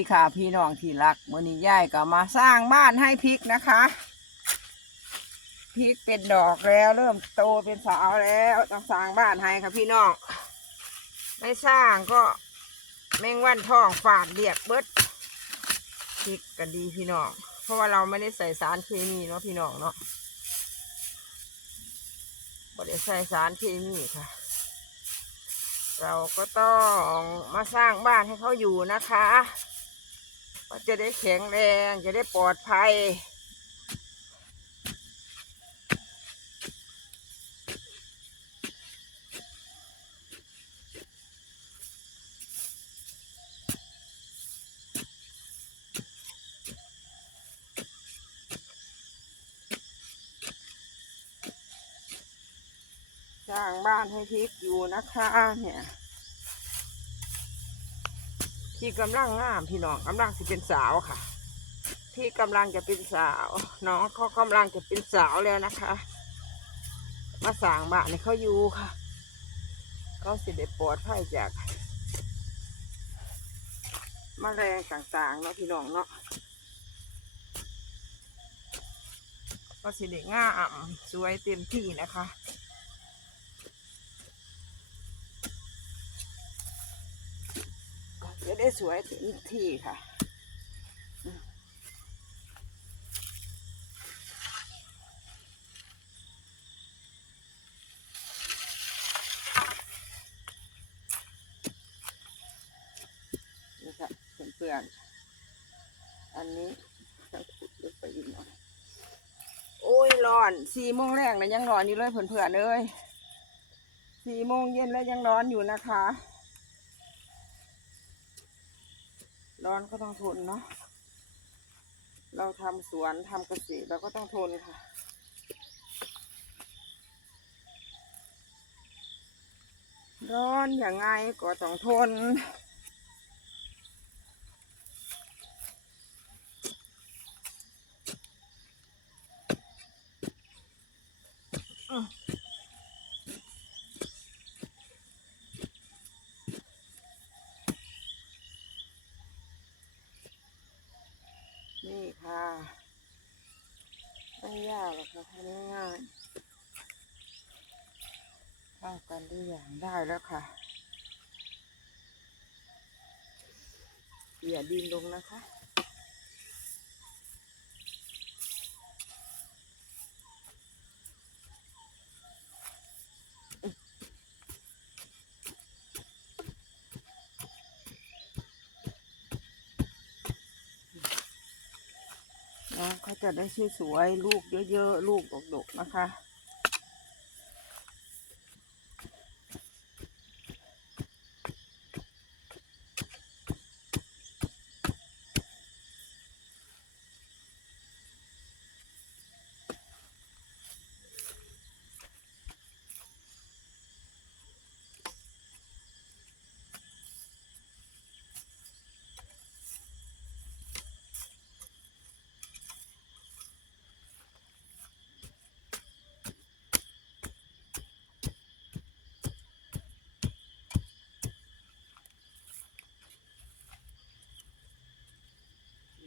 ดีค่ะพี่น้องที่รักมื่อนี้ย่ายก็มาสร้างบ้านให้พริกนะคะพริกเป็นดอกแล้วเริ่มโตเป็นสาวแล้วต้องสร้างบ้านให้ค่ะพี่น้องไม่สร้างก็แมงวันทองฝาดเรียบเบิดพริกก็ดีพี่น้องเพราะว่าเราไม่ได้ใส่สารเคมีเนาะพี่น้องเนาะไม่ได้ใส่สารเคมีค่ะ เราก็ต้องมาสร้างบ้านให้เขาอยู่นะคะ จะได้แข็งแรง จะได้ปลอดภัย สร้างบ้านให้ทิพริกอยู่นะคะเนี่ย ที่กำลังงามพี่น้องกำลังสิเป็นสาวค่ะ ที่กำลังจะเป็นสาวน้องเขากำลังจะเป็นสาวแล้วนะคะ มาสางบ้านให้เขาอยู่ค่ะเขาสิได้ปลอดภัยจากมแมลงต่างๆเนาะพี่น้องเนาะก็สิได้งามสวยเต็มที่นะคะ จะ ได้สวยเต็มที่ค่ะนี่ค่ะเพื่อนๆอันนี้ขุดลึกไปอีกหน่อยโอ้ยร้อนสี่โมงแรกนะยังร้อนอยู่เลยเพื่อนๆเลยสี่โมงเย็นแล้วยังร้อนอยู่นะคะ ร้อนก็ต้องทนเนาะ เราทำสวนทำเกษตรเราก็ต้องทนค่ะ ร้อนอย่างไงก็ต้องทนค่ะ ไม่ยากหรอกค่ะทำง่ายๆ เข้ากันได้อย่างได้แล้วค่ะอย่าดินลงนะคะน้องเขาจะได้สวยๆลูกเยอะๆ ลูกดกๆ นะคะ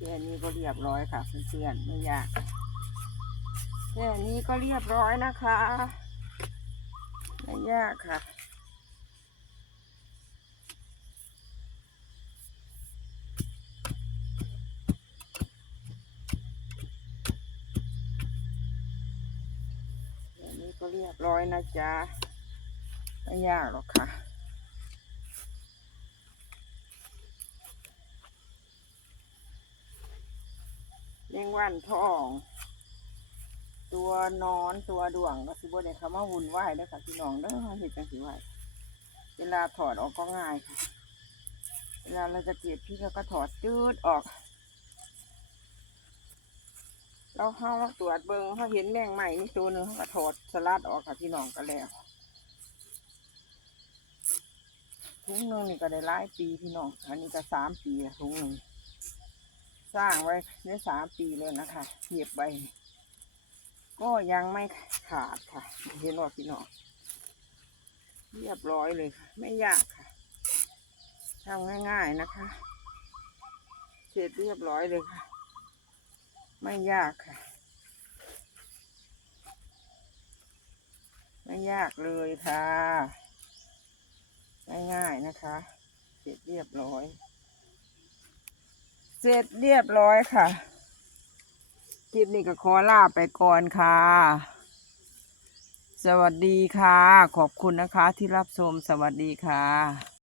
แค่นี้ก็เรียบร้อยค่ะเพื่อนๆไม่ยากแค่นี้ก็เรียบร้อยนะคะไม่ยากค่ะแค่นี้ก็เรียบร้อยนะจ๊ะไม่ยากหรอกค่ะ เลี้ยงว่านทอง ตัวนอนตัวด่วงก็สิบ่ได้คำว่าวุ่นวายเด้อค่ะพี่น้องเด้อเห็ดจังสิไหวเวลาถอดออกก็ง่ายค่ะ เวลาเราจะเก็บพริกเราก็ถอดจืดออกเราเข้าตรวจเบิงเขาเห็นแมงใหม่นี่ตัวหนึ่งเขาก็ถอดสลัดออกค่ะพี่น้องก็แล้วถุงหนึ่งนี่ก็ได้หลายปีพี่น้อง อันนี้ก็สามปีถุงหนึ่ง สร้างไว้ได้สามปีเลยนะคะเหยียบใบ ก็ยังไม่ขาดค่ะ เห็นว่าพี่น้องเรียบร้อยเลยค่ะ ไม่ยากค่ะทำง่ายๆนะคะ เสร็จเรียบร้อยเลยค่ะ ไม่ยากค่ะ ไม่ยากเลยค่ะ ง่ายๆนะคะ เสร็จเรียบร้อย เสร็จเรียบร้อยค่ะ คลิปนี้ก็ขอลาไปก่อนค่ะ สวัสดีค่ะ ขอบคุณนะคะที่รับชม สวัสดีค่ะ